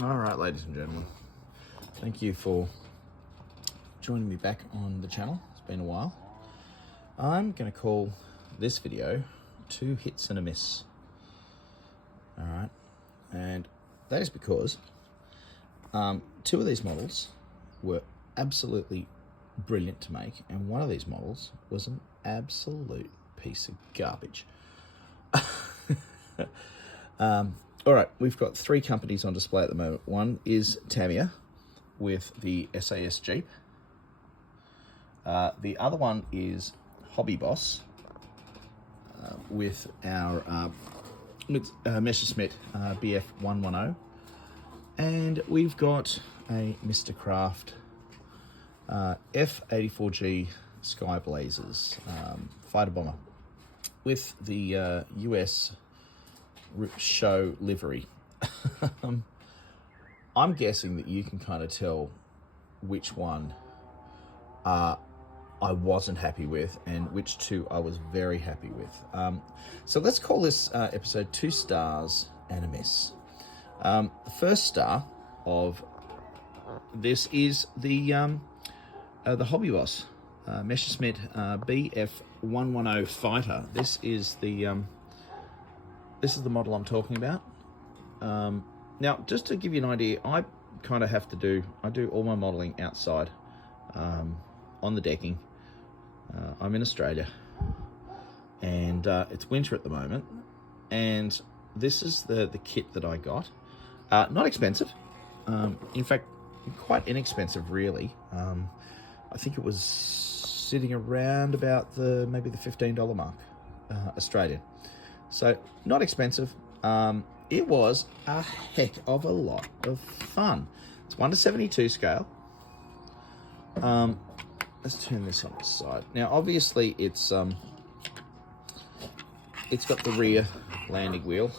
All right, ladies and gentlemen, thank you for joining me back on the channel. It's been a while. I'm going to call this video 2 hits and a miss. All right, and that is because 2 of these models were absolutely brilliant to make, and one of these models was an absolute piece of garbage. All right, we've got 3 companies on display at the moment. One is Tamiya with the SAS Jeep. The other one is Hobby Boss with our Messerschmitt Bf110. And we've got a Mr. Craft F-84G Sky Blazers fighter bomber with the US show livery. I'm guessing that you can kind of tell which one I wasn't happy with and which 2 I was very happy with. So let's call this episode 2 stars and a miss. The first star of this is the Hobby Boss Messerschmitt Bf110 fighter. This is the model I'm talking about. Now, just to give you an idea, I kind of have to do all my modeling outside on the decking. I'm in Australia, and it's winter at the moment, and this is the kit that I got. Not expensive, in fact, quite inexpensive, really. I think it was sitting around about maybe the $15 mark, Australian. So not expensive. It was a heck of a lot of fun. It's 1:72 scale. Let's turn this on its side. Now, obviously, it's got the rear landing wheel,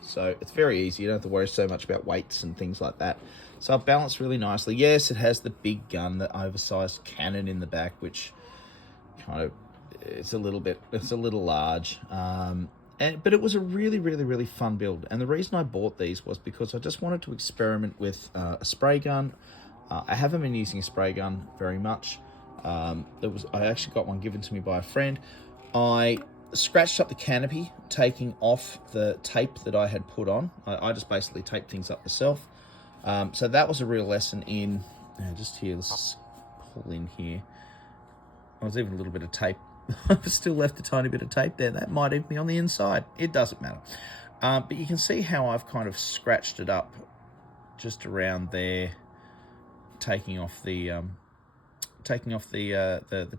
so it's very easy. You don't have to worry so much about weights and things like that. So it balanced really nicely. Yes, it has the big gun, the oversized cannon in the back, which kind of it's a little large. But it was a really fun build, and the reason I bought these was because I just wanted to experiment with a spray gun. I haven't been using a spray gun very much. I actually got one given to me by a friend. I scratched up the canopy, taking off the tape that I had put on. I just basically taped things up myself. So that was a real lesson in, just here, let's pull in here. There's even a little bit of tape. I've still left a tiny bit of tape there. That might even be on the inside. It doesn't matter. But you can see how I've kind of scratched it up just around there, taking off the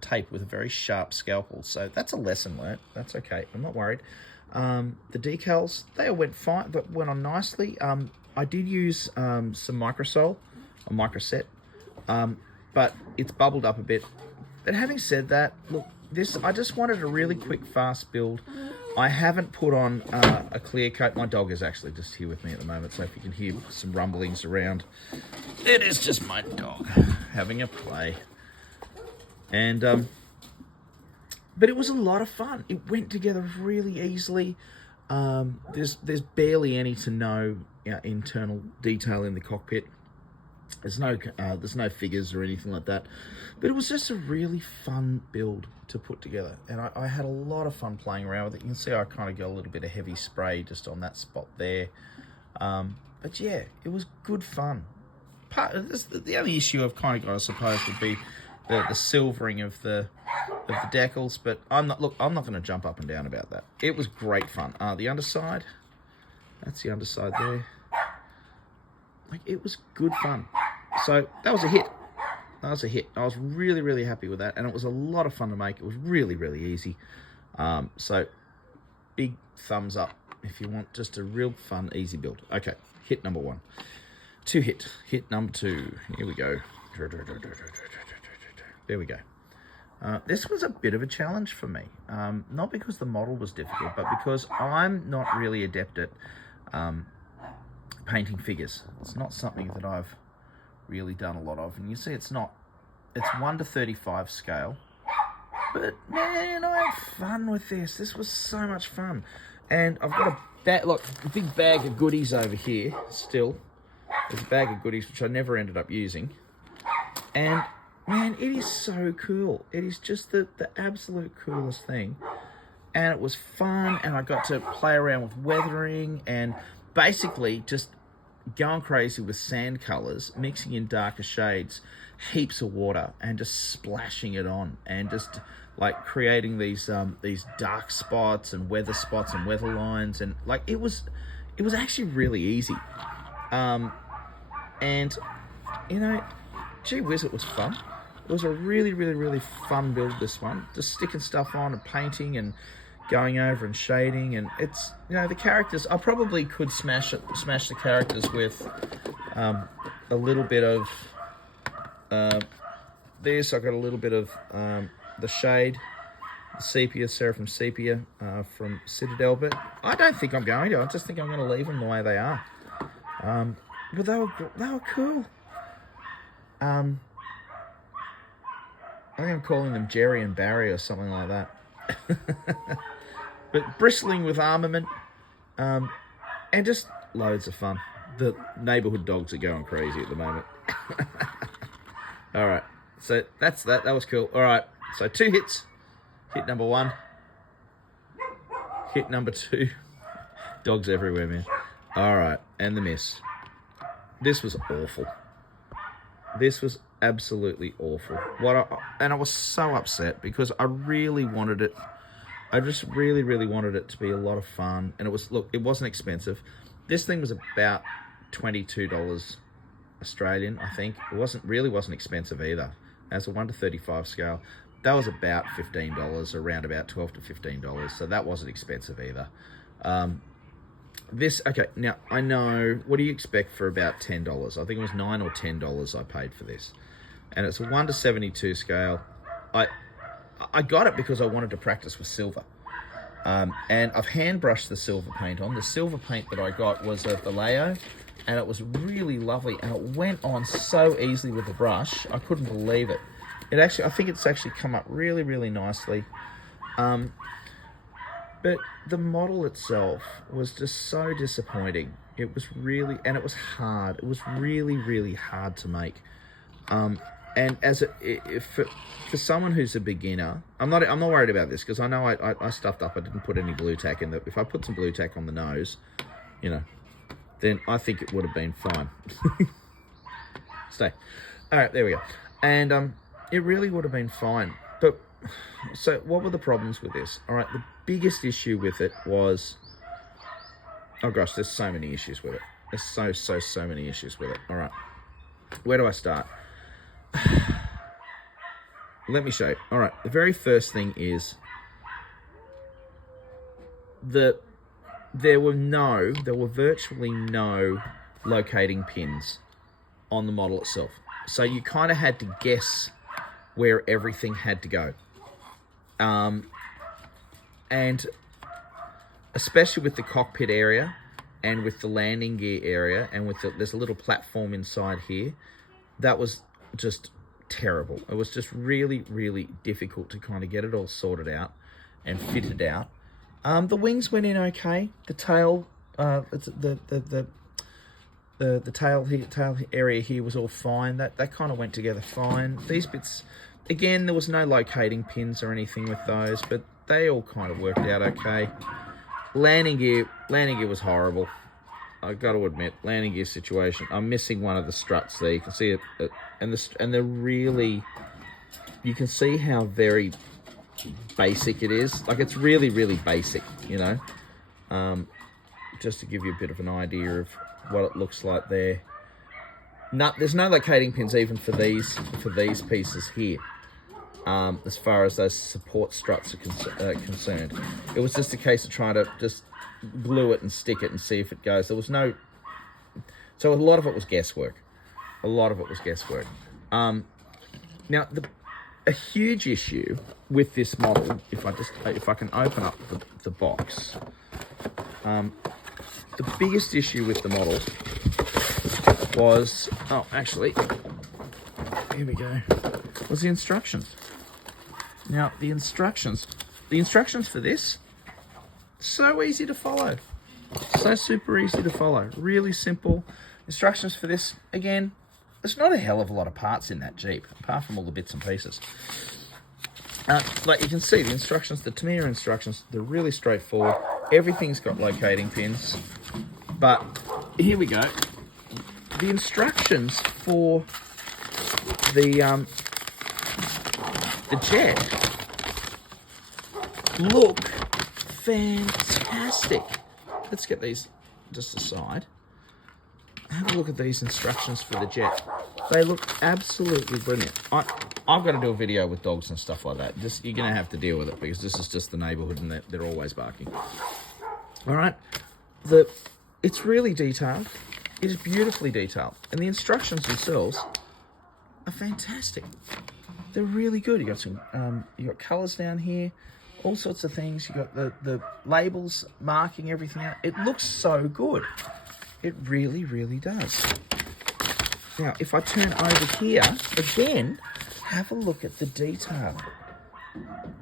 tape with a very sharp scalpel. So that's a lesson learnt. That's okay. I'm not worried. The decals, they all went fine, but went on nicely. I did use some microset, but it's bubbled up a bit. But having said that, look, I just wanted a really quick, fast build. I haven't put on a clear coat. My dog is actually just here with me at the moment, so if you can hear some rumblings around, it is just my dog having a play. And but it was a lot of fun. It went together really easily. There's barely any to no internal detail in the cockpit. There's no figures or anything like that, but it was just a really fun build to put together, and I had a lot of fun playing around with it. You can see I kind of got a little bit of heavy spray just on that spot there, but yeah, it was good fun. The only issue I've kind of got, I suppose, would be the silvering of the decals, but I'm not going to jump up and down about that. It was great fun. The underside, that's the underside there. Like, it was good fun. So that was a hit. I was really happy with that, and it was a lot of fun to make. It was really easy. So big thumbs up if you want just a real fun, easy build. Okay, hit number 1. Hit number 2. Here we go. There we go. This was a bit of a challenge for me. Not because the model was difficult, but because I'm not really adept at painting figures. It's not something that I've really done a lot of, and you see it's 1:35 scale, but man, I had fun with this. This was so much fun, and I've got a big bag of goodies over here still. There's a bag of goodies, which I never ended up using. And, man, it is so cool. It is just the absolute coolest thing. And it was fun, and I got to play around with weathering and basically just going crazy with sand colors, mixing in darker shades, heaps of water, and just splashing it on, and just like creating these dark spots and weather lines, and like it was actually really easy. And you know, gee whiz, it was fun. It was a really fun build, this one. Just sticking stuff on and painting and going over and shading, and it's, you know, the characters, I probably could smash the characters with a little bit of this. I got a little bit of the shade, the sepia, Seraphim Sepia from Citadel, but I don't think I'm going to. I just think I'm going to leave them the way they are. But they were cool. I think I'm calling them Jerry and Barry or something like that. But bristling with armament, and just loads of fun. The neighborhood dogs are going crazy at the moment. All right, so that's that. That was cool. All right, so 2 hits. Hit number 1. Hit number 2. Dogs everywhere, man. All right, and the miss. This was awful. This was absolutely awful. And I was so upset because I really wanted it. I just really wanted it to be a lot of fun. And it wasn't expensive. This thing was about $22 Australian, I think. It wasn't expensive either. As a 1 to 35 scale, that was about $15, around about $12 to $15. So that wasn't expensive either. Okay, now I know, what do you expect for about $10? I think it was $9 or $10 I paid for this. And it's a 1 to 72 scale. I got it because I wanted to practice with silver. And I've hand brushed the silver paint on. The silver paint that I got was a Vallejo, and it was really lovely, and it went on so easily with the brush. I couldn't believe it. I think it's actually come up really nicely. But the model itself was just so disappointing. It was really, and it was hard. It was really hard to make. And for someone who's a beginner, I'm not worried about this, because I know I stuffed up. I didn't put any blue tack in. If I put some blue tack on the nose, you know, then I think it would have been fine. Stay. All right, there we go. And it really would have been fine. But so what were the problems with this? All right, the biggest issue with it was, oh gosh, there's so many issues with it. There's so many issues with it. All right, where do I start? Let me show you. All right, the very first thing is there were virtually no locating pins on the model itself. So you kind of had to guess where everything had to go. And especially with the cockpit area and with the landing gear area and there's a little platform inside here, that was just terrible. It was just really difficult to kind of get it all sorted out and fitted out. The wings went in okay. The tail, the tail area here was all fine. That kind of went together fine. These bits, again, there was no locating pins or anything with those, but they all kind of worked out okay. Landing gear was horrible. I got to admit, landing gear situation. I'm missing one of the struts there. You can see it, and they're really. You can see how very basic it is. Like, it's really basic, you know. Just to give you a bit of an idea of what it looks like there. There's no locating pins even for these pieces here. As far as those support struts are concerned, it was just a case of trying to just glue it and stick it and see if it goes. There was no, so a lot of it was guesswork. Now a huge issue with this model, if I can open up the box, the biggest issue with the model was, here we go, was the instructions. Now, the instructions for this, so easy to follow. So super easy to follow. Really simple. Instructions for this, again, there's not a hell of a lot of parts in that Jeep, apart from all the bits and pieces. Like you can see, the instructions, the Tamiya instructions, they're really straightforward. Everything's got locating pins. But here we go. The instructions for the jet look fantastic. Let's get these just aside. Have a look at these instructions for the jet. They look absolutely brilliant. I've got to do a video with dogs and stuff like that. You're going to have to deal with it because this is just the neighborhood and they're always barking. All right. It's really detailed. It is beautifully detailed. And the instructions themselves are fantastic. They're really good. You got some, you got colors down here, all sorts of things. You got the labels marking everything out. It looks so good. It really, really does. Now, if I turn over here, again, have a look at the detail.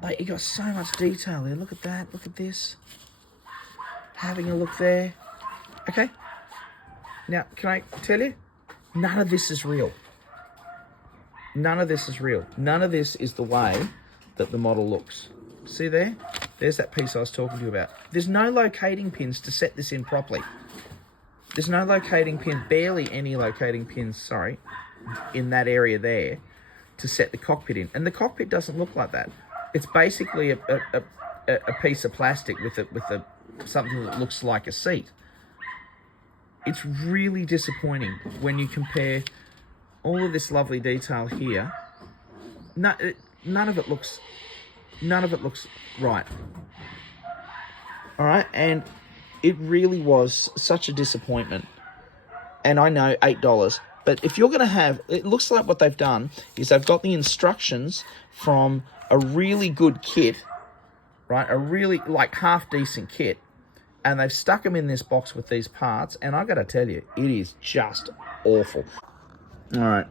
Like, you got so much detail here. Look at that. Look at this. Having a look there. Okay. Now, can I tell you? None of this is real. None of this is real. None of this is the way that the model looks. See there? There's that piece I was talking to you about. There's no locating pins to set this in properly. There's no locating pin, barely any locating pins, sorry, in that area there to set the cockpit in. And the cockpit doesn't look like that. It's basically a piece of plastic with something that looks like a seat. It's really disappointing when you compare all of this lovely detail here. None of it looks right. All right, and it really was such a disappointment. And I know $8, but if you're going to have, it looks like what they've done is they've got the instructions from a really good kit, right? A really like half decent kit, and they've stuck them in this box with these parts. And I got to tell you, it is just awful. All right,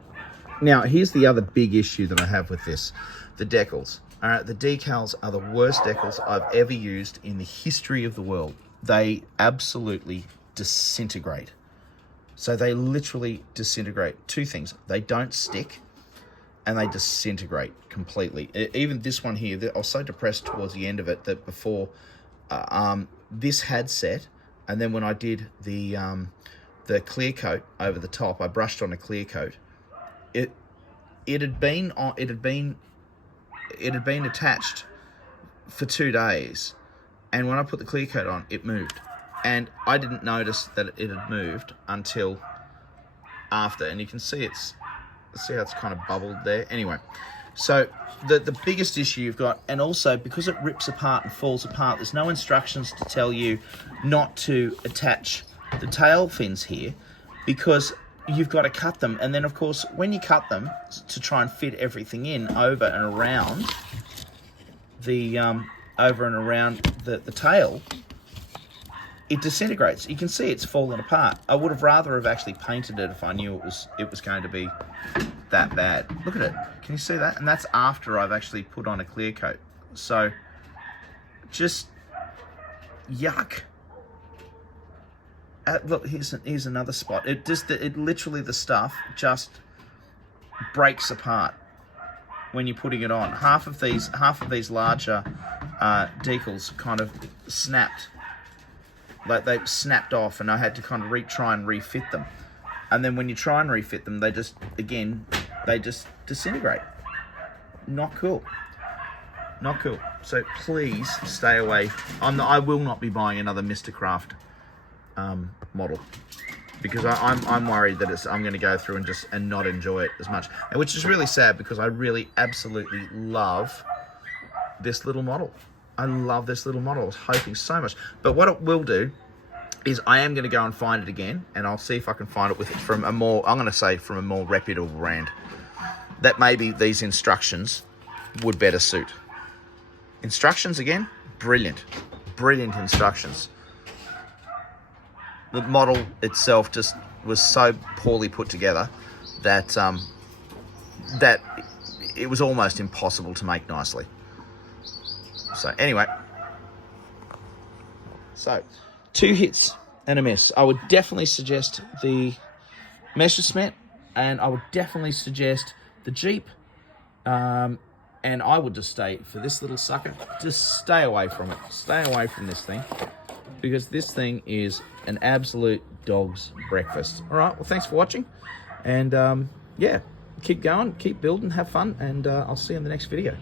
now here's the other big issue that I have with this: the decals. All right, the decals are the worst decals I've ever used in the history of the world. They absolutely disintegrate. So they literally disintegrate. Two things: they don't stick, and they disintegrate completely. Even this one here, I was so depressed towards the end of it that before this had set, and then when I did the clear coat over the top, I brushed on a clear coat. It had been attached for 2 days, and when I put the clear coat on, it moved, and I didn't notice that it had moved until after. And you can see see how it's kind of bubbled there. Anyway, so the biggest issue you've got, and also because it rips apart and falls apart, there's no instructions to tell you not to attach the tail fins here, because you've got to cut them. And then of course when you cut them to try and fit everything in over and around the tail, it disintegrates. You can see it's fallen apart. I would have rather have actually painted it if I knew it was going to be that bad. Look at it. Can you see that? And that's after I've actually put on a clear coat. So just yuck. Look, here's another spot. It literally, the stuff just breaks apart when you're putting it on. Half of these larger decals kind of snapped, like they snapped off, and I had to kind of try and refit them. And then when you try and refit them, they just disintegrate. Not cool. Not cool. So please stay away. I will not be buying another Mr. Craft model, because I'm worried that I'm going to go through and not enjoy it as much, and which is really sad, because I really absolutely love this little model. I love this little model. I was hoping so much. But what it will do is I am going to go and find it again, and I'll see if I can find it from a more, I'm going to say from a more reputable brand, that maybe these instructions would better suit. Instructions again, brilliant instructions. The model itself just was so poorly put together that that it was almost impossible to make nicely. So anyway, 2 hits and a miss. I would definitely suggest the Messerschmitt, and I would definitely suggest the Jeep. And I would just stay, for this little sucker, just stay away from it. Stay away from this thing, because this thing is an absolute dog's breakfast. All right, well, thanks for watching. And yeah, keep going, keep building, have fun, and I'll see you in the next video.